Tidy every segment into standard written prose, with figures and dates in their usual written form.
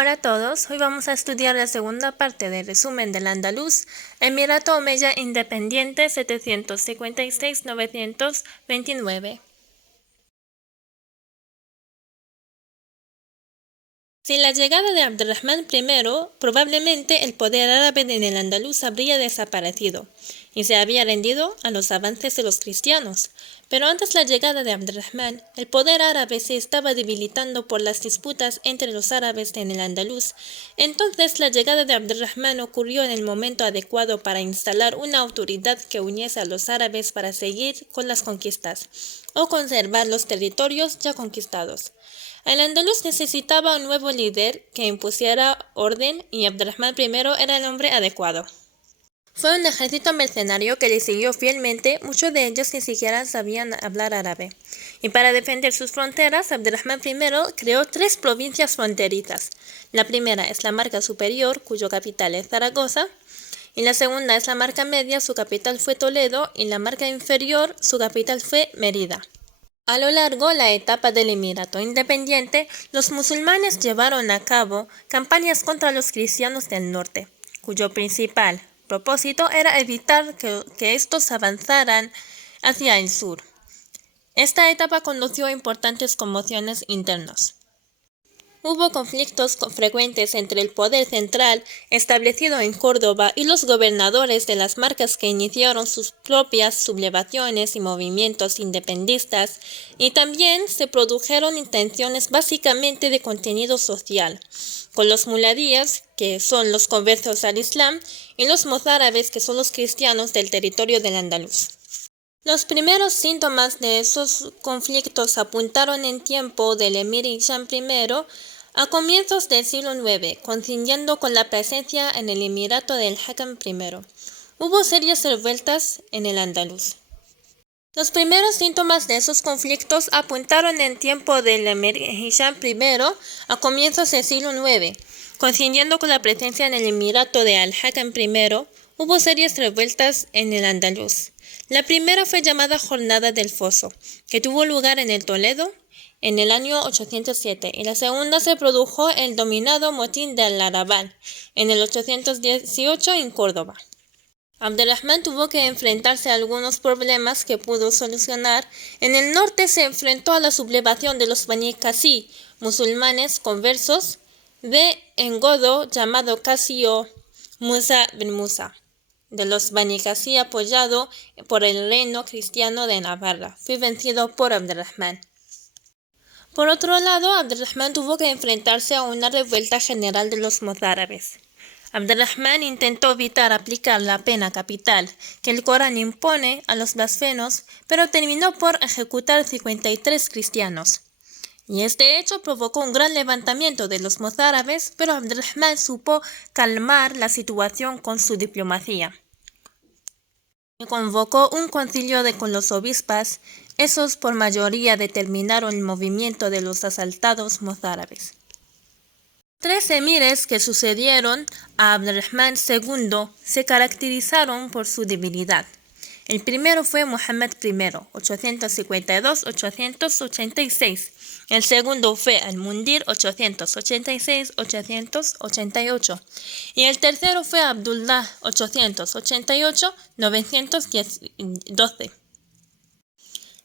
Hola a todos, hoy vamos a estudiar la segunda parte del resumen del Andaluz, Emirato Omeya Independiente 756-929. Sin la llegada de Abderrahmán I, probablemente el poder árabe en el Andaluz habría desaparecido y se había rendido a los avances de los cristianos. Pero antes de la llegada de Abderrahmán, el poder árabe se estaba debilitando por las disputas entre los árabes en el Andaluz. Entonces la llegada de Abderrahmán ocurrió en el momento adecuado para instalar una autoridad que uniese a los árabes para seguir con las conquistas o conservar los territorios ya conquistados. El Andaluz necesitaba un nuevo líder que impusiera orden y Abderrahmán I era el hombre adecuado. Fue un ejército mercenario que le siguió fielmente, muchos de ellos ni siquiera sabían hablar árabe. Y para defender sus fronteras, Abderrahmán I creó 3 provincias fronterizas. La primera es la Marca Superior, cuyo capital es Zaragoza, y la segunda es la Marca Media, su capital fue Toledo, y la Marca Inferior, su capital fue Mérida. A lo largo de la etapa del Emirato Independiente, los musulmanes llevaron a cabo campañas contra los cristianos del norte, cuyo principal propósito era evitar que estos avanzaran hacia el sur. Esta etapa condujo a importantes conmociones internas. Hubo conflictos frecuentes entre el poder central establecido en Córdoba y los gobernadores de las marcas que iniciaron sus propias sublevaciones y movimientos independistas, y también se produjeron intenciones básicamente de contenido social, con los muladíes, que son los conversos al Islam, y los mozárabes, que son los cristianos del territorio del Andaluz. Los primeros síntomas de esos conflictos apuntaron en tiempo del emir Hisham I a comienzos del siglo IX, coincidiendo con la presencia en el Emirato del Hakam I. Hubo serias revueltas en el Andaluz. Los primeros síntomas de esos conflictos apuntaron en tiempo del emir Hisham I a comienzos del siglo IX, coincidiendo con la presencia en el Emirato de Al-Hakam I. Hubo serias revueltas en el Andaluz. La primera fue llamada Jornada del Foso, que tuvo lugar en el Toledo en el año 807, y la segunda se produjo el dominado Motín de Al-Arabal en el 818 en Córdoba. Abderrahmán tuvo que enfrentarse a algunos problemas que pudo solucionar. En el norte se enfrentó a la sublevación de los Bani Qasi, musulmanes conversos, de engodo llamado Qasi o Musa bin Musa, de los Bani Qasi apoyado por el reino cristiano de Navarra. Fue vencido por Abderrahmán. Por otro lado, Abderrahmán tuvo que enfrentarse a una revuelta general de los mozárabes. Abderrahmán intentó evitar aplicar la pena capital que el Corán impone a los blasfemos, pero terminó por ejecutar 53 cristianos. Y este hecho provocó un gran levantamiento de los mozárabes, pero Abderrahmán supo calmar la situación con su diplomacia. Convocó un concilio con los obispos. Esos por mayoría determinaron el movimiento de los asaltados mozárabes. 3 emires que sucedieron a Abderrahmán II se caracterizaron por su debilidad. El primero fue Muhammad I, 852-886. El segundo fue Al-Mundir, 886-888. Y el tercero fue Abdullah, 888-912.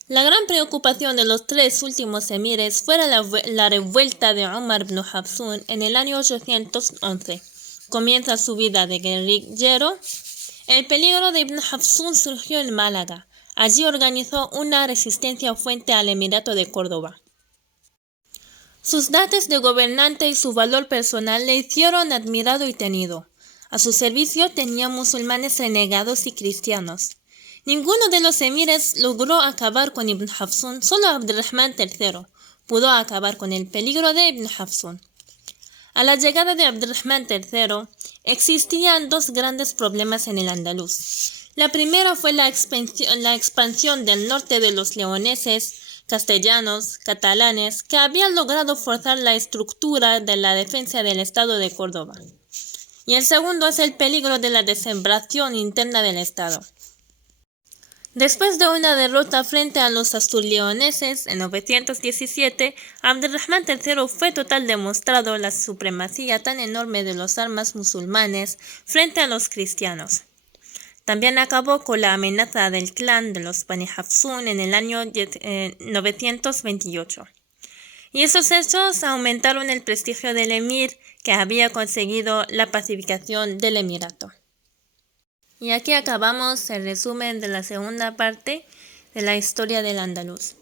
La gran preocupación de los 3 últimos emires fue la revuelta de Umar ibn Hafsun en el año 811. Comienza su vida de guerrillero. El peligro de Ibn Hafsun surgió en Málaga. Allí organizó una resistencia frente al Emirato de Córdoba. Sus dotes de gobernante y su valor personal le hicieron admirado y temido. A su servicio tenía musulmanes renegados y cristianos. Ninguno de los emires logró acabar con Ibn Hafsun, solo Abderrahmán III pudo acabar con el peligro de Ibn Hafsun. A la llegada de Abderrahmán III, existían 2 grandes problemas en el Andaluz. La primera fue la expansión del norte de los leoneses, castellanos, catalanes, que habían logrado forzar la estructura de la defensa del Estado de Córdoba. Y el segundo es el peligro de la desmembración interna del Estado. Después de una derrota frente a los asturleoneses en 917, Abderrahmán III fue total demostrado la supremacía tan enorme de los armas musulmanes frente a los cristianos. También acabó con la amenaza del clan de los Bani Hafsun en el año 928. Y esos hechos aumentaron el prestigio del emir, que había conseguido la pacificación del emirato. Y aquí acabamos el resumen de la segunda parte de la historia del Andaluz.